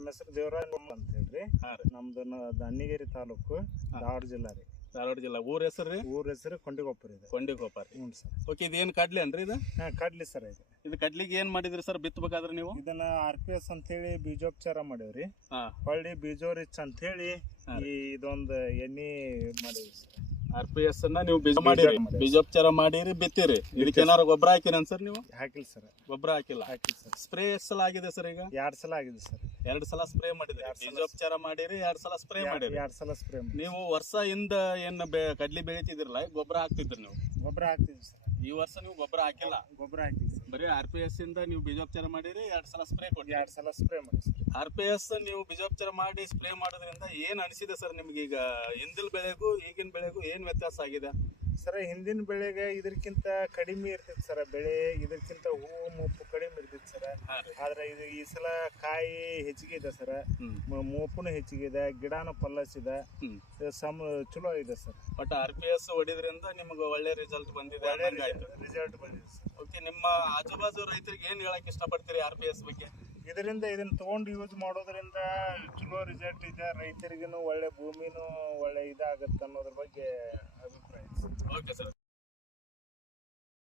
ನಮ್ಮ ಹೆಸರು ದೇವರಾಜ್ ಅಂತ ಹೇಳ್ರಿ. ಹಾ ರೀ. ನಮ್ದು ಅಣ್ಣಿಗೇರಿ ತಾಲೂಕು, ಧಾರವಾಡ ಜಿಲ್ಲಾ ರೀ. ಧಾರವಾಡ ಜಿಲ್ಲಾ. ಊರ ಹೆಸರು ರೀ? ಊರ ಹೆಸರು ಕೊಂಡಿಗೊಪ್ಪರ ಇದೆ. ಕೊಂಡಿಗೊಪ್ಪ ರೀ. ಹ್ಞೂ ಸರ್. ಓಕೆ, ಇದೇನು ಕಡ್ಲಿ ಅನ್ರಿ ಇದು? ಕಡ್ಲಿ ಸರ್ ಇದು. ಇದು ಕಡ್ಲಿಗೆ ಏನ್ ಮಾಡಿದ್ರಿ ಸರ್ ಬಿತ್ತಬೇಕಾದ್ರೆ ನೀವು? ಇದನ್ನ RPS ಅಂತ ಹೇಳಿ ಬೀಜೋಪಚಾರ ಮಾಡೇವ್ರಿ. ಹಾ. ಹೊಳ್ಳಿ ಬೀಜೋರಿಚ್ ಅಂತ ಹೇಳಿ ಇದೊಂದು ಎಣ್ಣೆ ಮಾಡೇವಿ ಸರ್. RPS ಅನ್ನ ನೀವು ಬೀಜೋಪಚಾರ ಮಾಡಿರಿ, ಬಿತ್ತಿರಿ. ಇದಕ್ಕೆ ಏನಾರು ಗೊಬ್ಬರ ಹಾಕಿರಿ ಸರ್ ನೀವು? ಹಾಕಿಲ್ಲ ಸರ್. ಗೊಬ್ಬರ ಹಾಕಿಲ್ಲ. ಹಾಕಿಲ್ಲ ಸರ್. ಸ್ಪ್ರೇ ಎಷ್ಟು ಸಲ ಆಗಿದೆ ಸರ್ ಈಗ? 2 ಸಲ ಆಗಿದೆ ಸರ್. 2 ಸಲ ಸ್ಪ್ರೇ ಮಾಡಿದ್ರಿ. ಬೀಜೋಪಚಾರ ಮಾಡಿರಿ, 2 ಸಲ ಸ್ಪ್ರೇ ಮಾಡಿರಿ. 2 ಸಲ ಸ್ಪ್ರೇ ಮಾಡಿ. ನೀವು ವರ್ಷ ಹಿಂದ ಏನ್ ಕಡ್ಲಿ ಬೆಳಿತಿದ್ರಲ್ಲ, ಗೊಬ್ಬರ ಹಾಕ್ತಿದ್ರಿ ನೀವು? ಗೊಬ್ಬರ ಹಾಕ್ತಿದ್ವಿ ಸರ್. ಈ ವರ್ಷ ನೀವು ಗೊಬ್ಬರ ಹಾಕಿಲ್ಲ? ಗೊಬ್ಬರ ಹಾಕ್ತಿವಿ ಸರ್. ಬರೀ RPS ಇಂದ ನೀವು ಬೀಜೋಪಚಾರ ಮಾಡಿರಿ, 2 ಸಲ ಸ್ಪ್ರೇ ಕೊಡಿ. 2 ಸಲ ಸ್ಪ್ರೇ ಮಾಡಿ ಸರ್. RPS ನೀವು ಬೀಜೋಪಚಾರ ಮಾಡಿ ಸ್ಪ್ರೇ ಮಾಡೋದ್ರಿಂದ ಏನ್ ಅನಿಸಿದೆ ಸರ್ ನಿಮ್ಗೆ? ಈಗ ಹಿಂದಿನ ಬೆಳೆಗೂ ಈಗಿನ ಬೆಳೆಗೂ ಏನ್ ವ್ಯತ್ಯಾಸ ಆಗಿದೆ ಸರ್? ಹಿಂದಿನ ಬೆಳೆಗೆ ಇದಕ್ಕಿಂತ ಕಡಿಮೆ ಇರ್ತಿತ್ತು ಸರ್ ಬೆಳೆ. ಇದಕ್ಕಿಂತ ಹೂವು ಮೂಪು ಕಡಿಮೆ ಇರ್ತಿತ್ತು ಸರ್. ಆದ್ರೆ ಇದು ಈ ಸಲ ಕಾಯಿ ಹೆಚ್ಚಿಗೆ ಇದೆ ಸರ್. ಮೂಪುನು ಹೆಚ್ಚಿಗೆ ಇದೆ, ಗಿಡಾನು ಪಲ್ಲಸಿದೆ, ಚಲೋ ಇದೆ ಸರ್. ಬಟ್ RPS ಹೊಡಿದ್ರಿಂದ ನಿಮ್ಗೆ ಒಳ್ಳೆ ರಿಸಲ್ಟ್ ಬಂದಿದೆ. ರಿಸಲ್ಟ್ ಬಂದಿದೆ ಸರ್. ಓಕೆ, ನಿಮ್ಮ ಆಜುಬಾಜು ರೈತರಿಗೆ ಏನ್ ಹೇಳಕ್ ಇಷ್ಟಪಡ್ತೀರಿ RPS ಬಗ್ಗೆ? ಇದರಿಂದ ಇದನ್ನ ತಗೊಂಡು ಯೂಸ್ ಮಾಡೋದ್ರಿಂದ ಚಲೋ ರಿಸಲ್ಟ್ ಇದೆ. ರೈತರಿಗೂ ಒಳ್ಳೆ ಭೂಮಿನೂ ಒಳ್ಳೆ ಇದಾಗತ್ತೆ ಅನ್ನೋದ್ರ ಬಗ್ಗೆ ಅಭಿಪ್ರಾಯ. Okay sir.